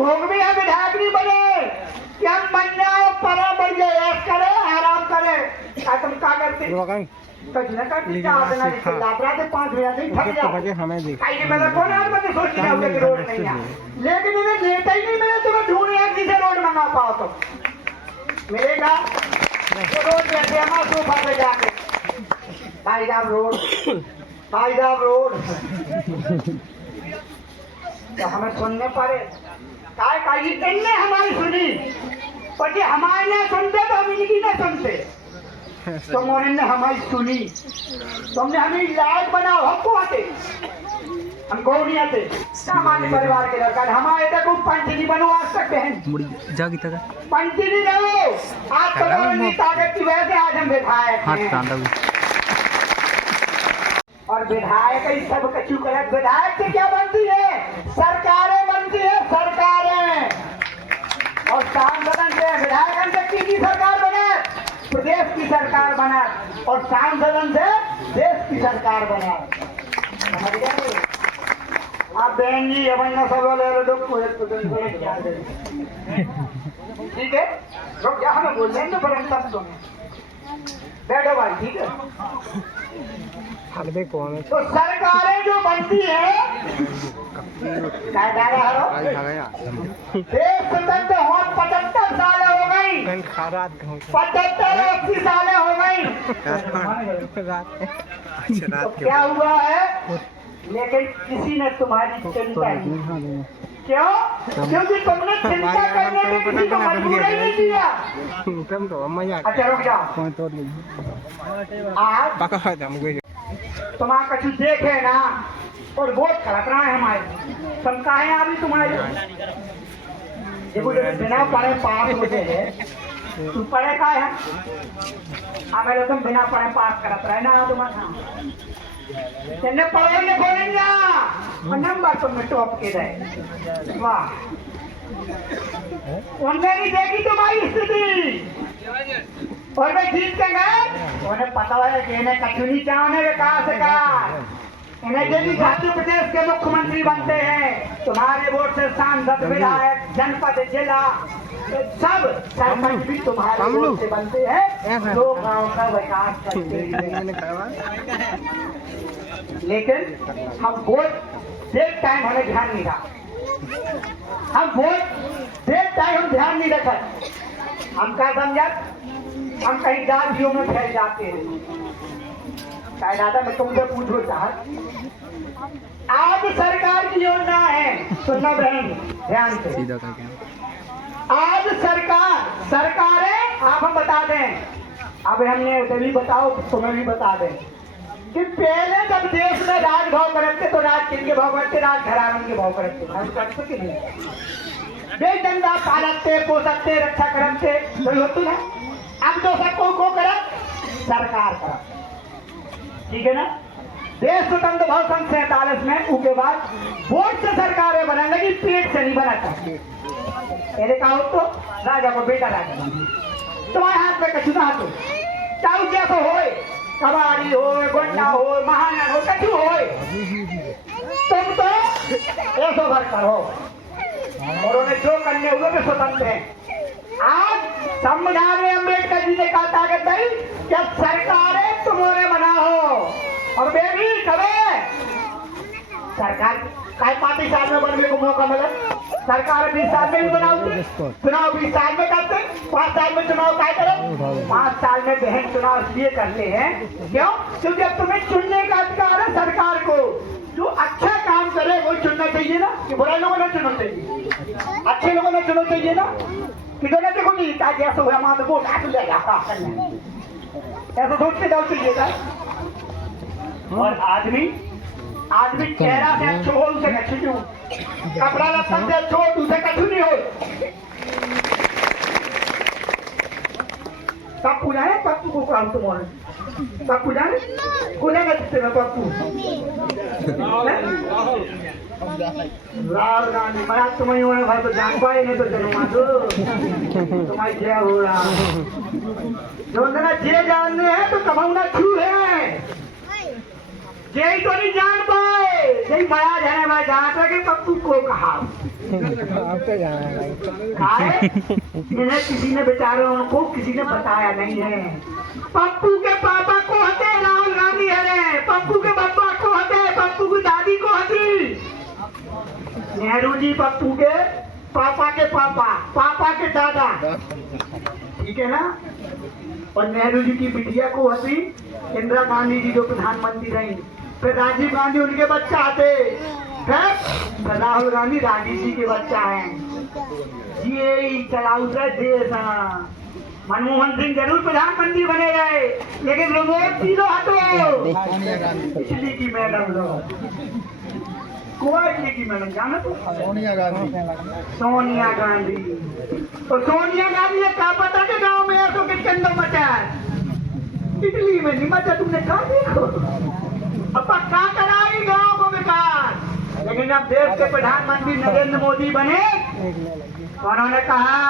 भोग भी है विधायक नहीं बने कि हम बन जाओ परा बढ़ जाए ऐश करे आराम करे तुम क्या करते कचना का क्या देना लापरा के 5 बजे से थक जा हमें देख आई मेरा कौन है बंदे सोच रहा है कि रोड नहीं है लेकिन इन्हें लेता ही नहीं मिले तुम्हें ढूंढ यार किसे रोड मंगा पाओ तो मिलेगा तो रोड पे हमारा सोफा पे जाके भाई साहब रोड तो हमें सुनने पड़े काय इनने हमारी सुनी पर हमारे ना सुनते तो हम इनकी ना सुनते तुमने ने हमारी सुनी तुमने हमें लायक बनाओ हमको आते हमको नहीं आते सामान्य परिवार के लड़का हमारे तक पंच नहीं बनो आज तक बहन पंच नहीं रहो आज तो ताकत की वजह से आज हम विधायक हैं और विधायक ही सब कचू गलत विधायक से क्या बनती है सरकारें बनती है सरकारें और सांसदन से विधायक से की सरकार बने प्रदेश की सरकार बना और सांसदन से देश की सरकार बना समझ गए आप बहन जी अपना सब ठीक है रुक जा हमें बोल रहे पर हम सब सुने बैठो भाई ठीक है कौन है तो सरकारें जो बनती है देश स्वतंत्र हो 75 साल हो गई 75-80 साल हो गई तो क्या हुआ है लेकिन किसी ने तुम्हारी चिंता नहीं क्यों क्योंकि तुमने चिंता करने में किसी को मजबूर ही नहीं किया अच्छा रुक जाओ आज तुम्हारा कछु देखे ना और बहुत खड़क रहा है हमारे शंका है अभी तुम्हारे देखो बिना पढ़े पास होते है तुम पढ़े का है हमें तुम बिना पढ़े पास करत रहे ना तुम्हारे पढ़ेंगे बोलेंगे और नंबर तुम टॉप के रहे वाह उनने नहीं देखी तुम्हारी स्थिति और मैं जीत के गए उन्हें पता है कि इन्हें कछु नहीं चाहने विकास का इन्हें यदि झारखंड प्रदेश के मुख्यमंत्री बनते हैं तुम्हारे वोट से सांसद विधायक जनपद जिला सब सरपंच भी तुम्हारे वोट से बनते हैं लोग गाँव का विकास करते हैं लेकिन हम वोट देख टाइम हमें ध्यान नहीं रहा हम वोट देख टाइम हम ध्यान नहीं रखा हम क्या समझा हम कहीं जातियों में फैल जाते हैं दादा मैं तुमसे पूछो चाहत आज सरकार की योजना है सुनना बहन ध्यान से आज सरकारें आप हम बता दें अब हमने उसे भी बताओ तुम्हें भी बता दें कि पहले जब देश में राज भाव करते तो राज किन के भाव करते राज घरानों के भाव करते वे जनता पालते पोसकते रक्षा करते तो होती ना अब तो सबको को करे सरकार कर ठीक है ना देश स्वतंत्र भाव सन 47 में उसके बाद वोट से सरकारें बना लगी पेट से नहीं बना सकती पहले कहा तो राजा को बेटा राजा तुम्हारे हाथ में कछु ना हाथ चाहे जैसा हो कबाड़ी हो गोंडा हो महानगर हो कछु हो तुम तो 100 करो और उन्हें जो करने हुए भी स्वतंत्र हैं आज संविधान में अम्बेडकर जी ने कहा ताकत दी कि सरकारें तुम्हारे बनाओ और बेबी कबे सरकार काय 5 साल में बनने को मौका मिला सरकार 20 साल में भी बनाओगी चुनाव 20 साल में करते 5 साल में चुनाव काय करो 5 साल में बहन चुनाव इसलिए करते हैं क्यों क्योंकि अब तुम्हें चुनने का अधिकार है सरकार को जो अच्छा काम करे वो चुनना चाहिए ना कि बुरे लोगों ने चुनना चाहिए अच्छे लोगों ने चुनना चाहिए ना कि दोनों देखो नहीं ताकि ऐसा हुआ मान वो काट ले जाता ऐसा सोच के जाओ चाहिएगा और आदमी चेहरा से अच्छो हो उसे कछु नहीं हो कपड़ा लत्ता से अच्छो हो उसे कछु नहीं हो सब पूजा है पप्पू को काम तुम्हारे सब पूजा है खुले में जिससे मैं पप्पू लाल गांधी मैं तुम्हें होने भाई तो जान पाए नहीं तो जन्मा दो तुम्हारी क्या हो रहा जो ना जे जानने हैं तो कमाऊना छू है यही तो नहीं जान पाए, यही बड़ा जाने वाला जान के पप्पू को कहा आपको जाना है खाए इन्हें किसी ने बेचारों को किसी ने बताया नहीं है। पप्पू के पापा को हते राहुल गांधी है, पप्पू के पापा को हते, पप्पू की दादी को हती नेहरू जी, पप्पू के पापा के पापा, पापा के दादा, ठीक है ना। और नेहरू जी की बिटिया को हती इंदिरा गांधी जी जो प्रधानमंत्री रही, फिर राजीव गांधी उनके बच्चा थे, फिर राहुल गांधी राजीव जी के बच्चा है। ये चलाऊ देश। मनमोहन सिंह जरूर प्रधानमंत्री बने रहे, लेकिन रिमोट तीनों हटो पिछली की मैडम लोग, की मैडम जाना तो सोनिया गांधी। तो सोनिया गांधी ने कहा पता के गांव में ऐसो के चंदो मचा है, इटली में नहीं मचा, तुमने कहा देखो अब क्या कराई गांव को विकास। लेकिन जब देश के प्रधानमंत्री नरेंद्र मोदी बने तो उन्होंने कहा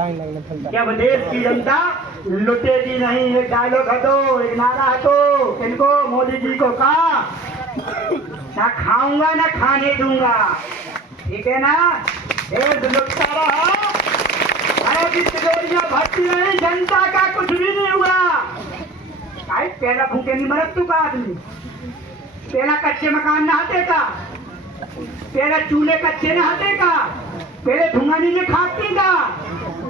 कि अब देश की जनता लुटेगी नहीं। एक डायलॉग हटो, एक नारा हटो, इनको मोदी जी को कहा ना खाऊंगा ना खाने दूंगा, ठीक है ना। देश लुटता रहा, अरे तिजोरियां भरती रही, जनता का कुछ भी नहीं हुआ। पहला भूखे नहीं मरत तू का आदमी, पहला कच्चे मकान न हटे का, पहले चूल्हे कच्चे न हटे का, पहले धुआं नहीं खाते का,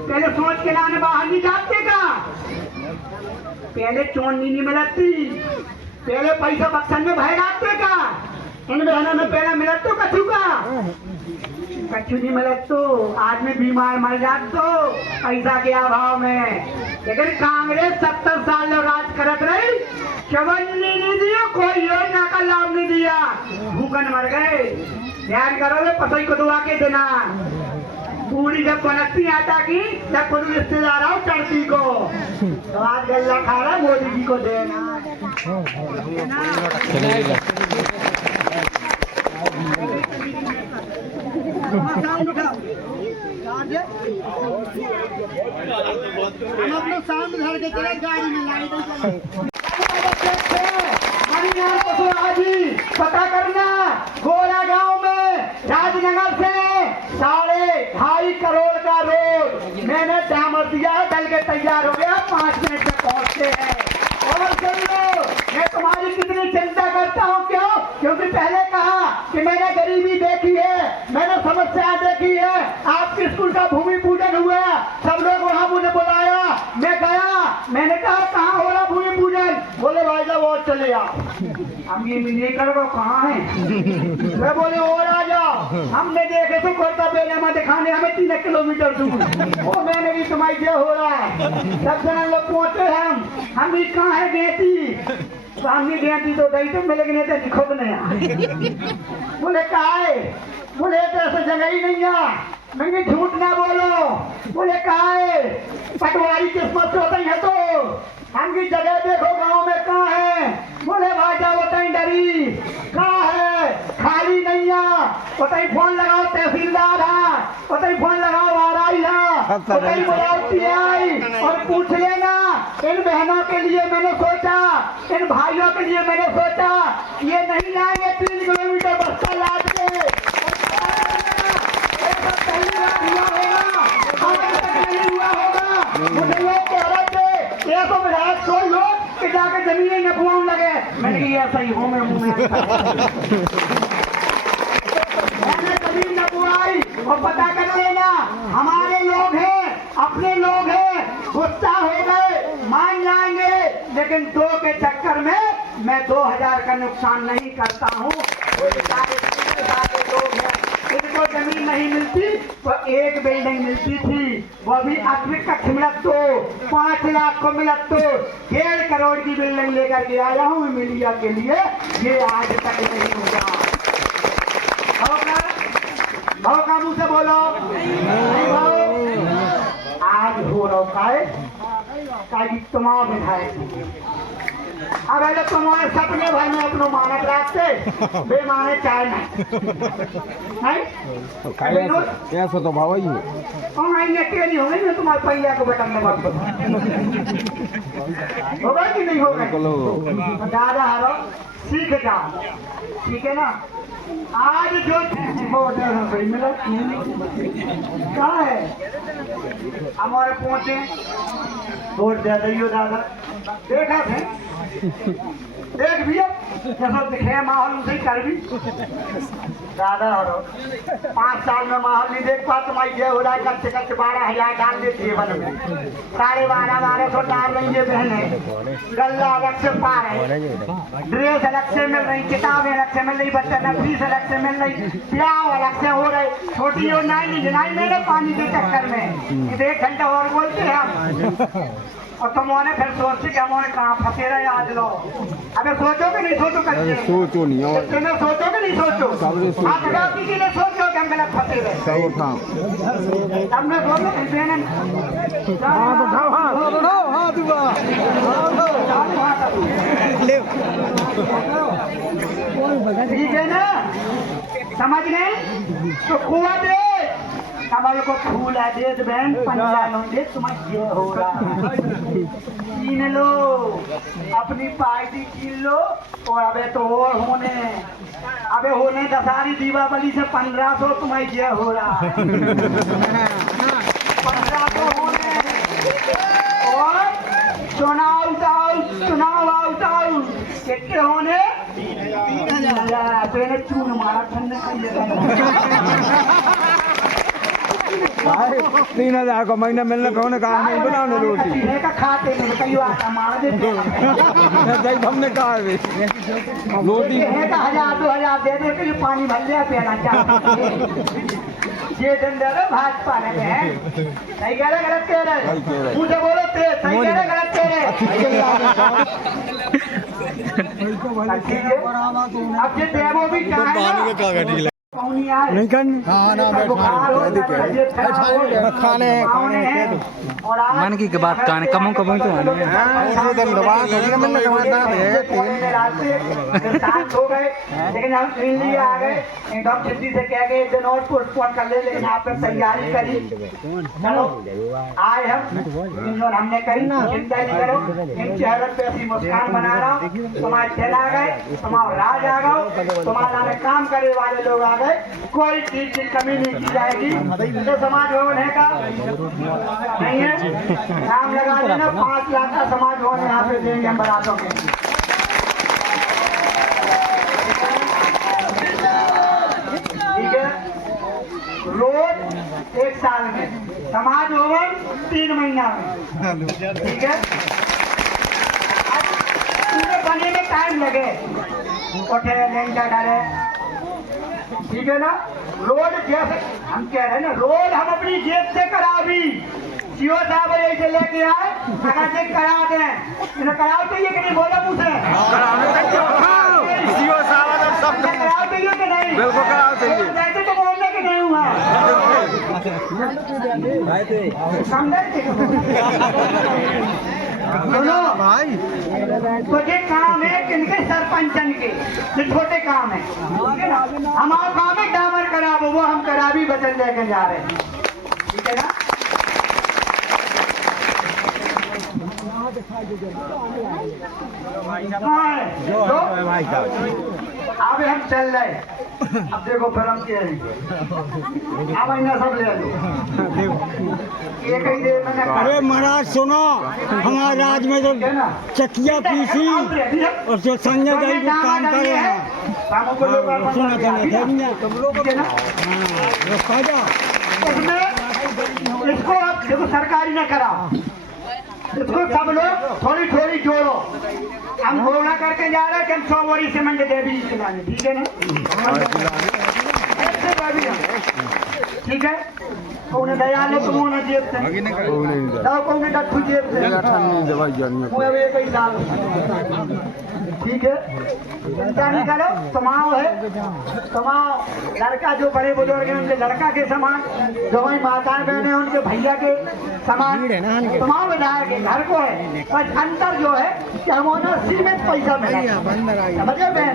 पहले सोच के लाने बाहर नहीं जाते का, पहले चोनी नहीं मिलती, पहले पैसा बक्सन में भय जाते का, इन बहनों में पहले मिलत तो कछु का, कछु नहीं मिलत तो आदमी बीमार मर जात तो पैसा के अभाव में। लेकिन कांग्रेस 70 साल राज करत रही, चवन्नी नहीं दिया, कोई योजना का लाभ नहीं दिया, भूखन मर गए। ध्यान करोगे पसई को दुआ के देना, पूरी जब बनती आटा की जब कोई रिश्तेदार आओ चढ़ती को, तो आज गल्ला खा रहा मोदी जी को देना। हम अपने सामने घर के चले गाड़ी में लाइट पता करना, गोला गांव में राजनगर से 2.5 करोड़ का रोड मैंने डामर दिया है, डल के तैयार हो गया, 5 मिनट में पहुंचते हैं। और सुन लो, मैं तुम्हारी कितनी चिंता करता हूँ, क्यों? क्योंकि पहले कहा कि मैंने गरीबी देखी है, मैंने समस्या देखी है। आपके स्कूल का भूमि पूजन हुआ, सब लोग वहाँ मुझे बुलाया, मैं गया, मैंने कहा कहाँ हो रहा भूमि पूजन? बोले भाई साहब और चले आओ। हम ये नहीं करो कहाँ है? मैं बोले और आ जाओ। हमने देखे तो कोटा बेलमा दिखाने हमें 3 किलोमीटर दूर, वो मैंने भी तुम्हारी क्या हो रहा है। 10 जन लोग पहुंचे, हम भी कहाँ है गेती, सामने गेती तो गई तो मिलेगी नहीं तो खुद नहीं। बोले कहा है? बोले तो ऐसा जगह ही नहीं है। मैंने झूठ ना बोलो। बोले कहा है? पटवारी किस्मत से होता है तो हमकी जगह देखो गांव में कहाँ है? बोले भाजा बताई डरी कहाँ है, खाली नहीं है। बताई फोन लगाओ तहसीलदार है, बताई फोन लगाओ आरआई है, बताई बुलाओ टीआई और पूछ लेना। इन बहनों के लिए मैंने सोचा, इन भाइयों के लिए मैंने सोचा, ये नहीं लाएंगे 3 किलोमीटर बस्ता लाद के। पहली बार हुआ होगा, आज तक नहीं हुआ होगा। मुझे लोग कह रहे थे ये तो विधायक कोई लोग कि जाके जमीन नफवाऊं लगे, मैंने कहा ऐसा ही हो मैं मुंह में मैंने जमीन नफवाई। और पता कर लेना, हमारे लोग हैं, अपने लोग हैं, गुस्सा हो गए मान जाएंगे, लेकिन 2 के चक्कर में मैं 2000 का नुकसान नहीं करता हूँ। लोग हैं, इनको जमीन नहीं मिलती तो 1 बिल्डिंग मिलती थी, वो भी 8वीं कक्ष मिलत तो 5 लाख को मिलत तो 1.5 करोड़ की बिल्डिंग लेकर के आया हूँ मीडिया के लिए। ये आज तक नहीं होगा। भाव का मुंह से बोलो नहीं भाव। आज हो रहा है तमाम विधायक अब ऐसे तुम्हारे सपने भर में अपनो मानक राखते बेमाने चाय नहीं कैसा तो भाव ही और आएंगे टेली हो गई ना तुम्हारे पहिया को बटन में होगा कि नहीं होगा दादा हरो सीख जा ठीक है ना आज जो मिला कहा है हमारे पहुंचे वोट दे दियो दादा देखा थे देख भी जैसा दिखे माहौल उसे कर भी दादा और 5 साल में माहौल नहीं देख पा तुम्हारी ये हो रहा है कच्चे कच्चे 12,000 डाल देती है वन में 12,500 डाल रही है बहने गल्ला अलग से पा रहे ड्रेस अलग से मिल रही किताबें अलग से मिल रही बच्चे न फीस अलग से मिल रही प्याव अलग से हो रहे छोटी और नाई मेरे पानी के चक्कर में 1 घंटा और बोलते हैं हम और तुमने फिर सोचते कि हमारे कहाँ फंसे रहे आज लोग अबे सोचो कि नहीं सोचो करके सोचो नहीं और तुम्हें सोचो कि नहीं सोचो आप बताओ किसी ने सोचो कि हम गलत फंसे रहे सही था अब मैं बोलो ठीक है ना समझ गए तो कुआ दे हमारे को फूल है दे बहन 55 दे तुम्हारी ये हो रहा छीन लो अपनी पार्टी छीन लो और अबे तो और होने अबे होने दशहरी दीपावली से 1500 तुम्हारी ये हो रहा 1500 होने और चुनाव आउट कितने होने 3,000 तो इन्हें चून मारा ठंडे का 3,000 का महीना मिलने कौन कहा नहीं बनाने रोटी का खाते में कई बार मार देते हमने कहा रोटी का 1,000-2,000 दे दे के पानी भर लिया पीना चाहते ये दिन दे रहे भाजपा ने सही कह रहे गलत कह रहे मुझे बोलो सही कह रहे गलत कह रहे अब ये देवो भी चाहे नहीं खाने मन की बात काने कमों कमों तो हो गए लेकिन हम दिल्ली आ गए एकदम जल्दी से कह गए दिन और पोस्टपोन कर ले लेकिन आप तैयारी करी चलो आए हम हमने कही चिंता नहीं करो इन चेहरों पे ऐसी मुस्कान बना रहा तुम्हारे चल आ गए तुम्हारा राज आ गए तुम्हारा काम करे वाले लोग आ गए कोई चीज की कमी नहीं की जाएगी तो समाज भवन है का नहीं है नाम लगा देना 5 लाख का समाज भवन यहाँ पे देंगे हम बरातों में ठीक है रोज 1 साल में समाज भवन 3 महीना में ठीक है पूरे बने में टाइम लगे कोठे लेंटर डाले ठीक है ना रोड जैसे हम कह रहे हैं ना रोड हम अपनी जेब से करा भी सीओ साहब ऐसे लेके आए अगर से करा दें इन्हें कराओ चाहिए कि नहीं बोलो मुझसे सीओ साहब सब कराओ चाहिए कि नहीं बिल्कुल कराओ चाहिए तो बोलने के नहीं हुआ सुनो भाई तो ये काम है किनके सरपंचन के ये छोटे काम है हमारा काम है डामर करा वो हम करा भी बचन लेके जा रहे हैं ठीक है ना अब हम चल रहे अब देखो फिल्म के अब इन्हें सब ले लो एक ही देर में अरे महाराज सुनो हमारे राज में जो चकिया पीसी और जो संजय दाई को काम कर रहे हैं सुना इसको अब देखो सरकारी ने करा इसको सब लोग थोड़ी थोड़ी जोड़ो हम घोड़ा करके जा रहे हैं कि हम 100 बोरी सीमेंट दे दी ठीक है ना होगा भी ठीक है कौन दयाल तुम ना जेब से दाओ कौन डट्टू जेब से वो अब एक ही डाल ठीक है चिंता नहीं करो समाओ है समाओ लड़का जो बड़े बुजुर्ग हैं उनके लड़का के समान जो वही माताएं बहनें उनके भैया के समान समाओ विधायक के घर को है बस अंतर जो है कि हम उन्हें सीमित पैसा मिला समझे बहन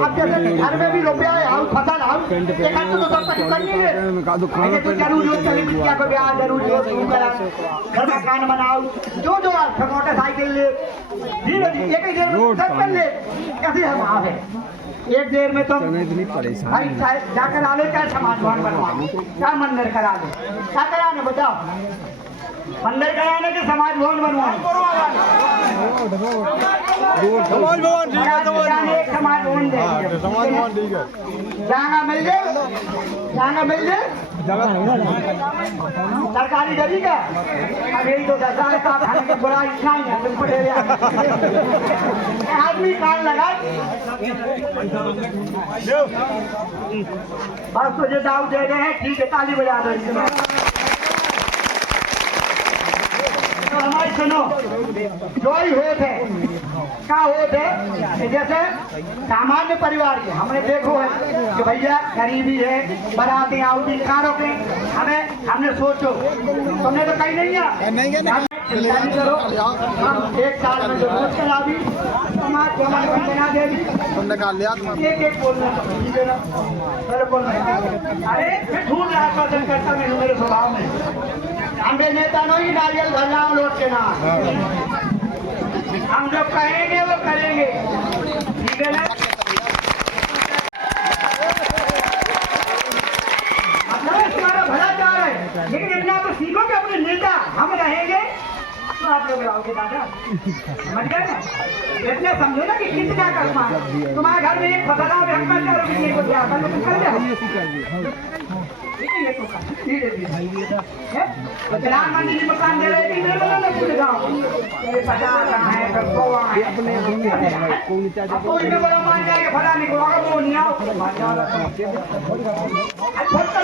अब जैसे घर में भी रुपया है हाउस फसल हाउस एक तो सब कुछ करनी है तो जरूरी हो चली बिटिया को ब्याह जरूरी हो घर मकान बनाओ जो मोटरसाइकिल ले धीरे धीरे एक ही देर में सब कर ले कैसे हम आ है एक देर में तुम भाई जाकर आ ले क्या समाज भवन बनवा क्या मंदिर करा ले क्या कराने बताओ मंदिर कराने के समाज भवन बनवाए एक समाज भवन दे जाना मिल जाए सरकारी जगह का अब यही तो 10,000 का खाने की बड़ा इच्छा ही है तुमको दे आदमी कान लगा बस तुझे दाव दे रहे हैं ठीक है ताली बजा दो तो हमारी सुनो जो ही होते क्या होते कि जैसे सामान्य परिवार के हमने देखो है कि भैया गरीबी है बराती आउटी कारों के हमने सोचो तुमने तो कहीं नहीं है चिंता नहीं करो हम एक साल में जो रोज करा भी समाज को हमारे बना देगी तुमने कहा लिया एक बोलना ठीक है ना मेरे बोलना अरे मैं ढूंढ रहा पसंद करता मैं मेरे स्वभाव में हम नेता नहीं नारियल भरना लौट के ना हम जो कहेंगे वो करेंगे ठीक है ना तुम्हारा भला चाह रहा है लेकिन इतना तो सीखो कि अपने नेता हम रहेंगे तो आप लोग आओगे दादा समझ गए ना इतने समझो ना कि कितना करना है तुम्हारे घर में एक फसला में हम कर करो किसी को क्या कर तुम कर जाओ प्रधानमंत्री जी मकान दे रहे थे बड़ा मान जाएगा फला नहीं वो नहीं आओ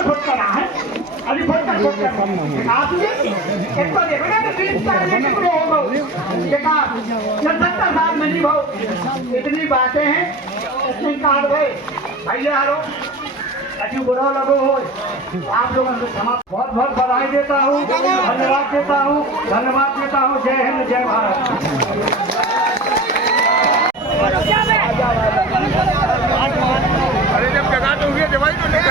फुटकर है अभी फुटकर आप एक तो देखो ना बेकार 70 साल में नहीं भाव इतनी बातें हैं इतनी काट गए भैया हारो अजी बुरा लगो हो आप लोगों से क्षमा बहुत बहुत बधाई देता हूँ धन्यवाद देता हूँ जय हिंद जय भारत अरे जब जगह तो हुई दवाई तो ले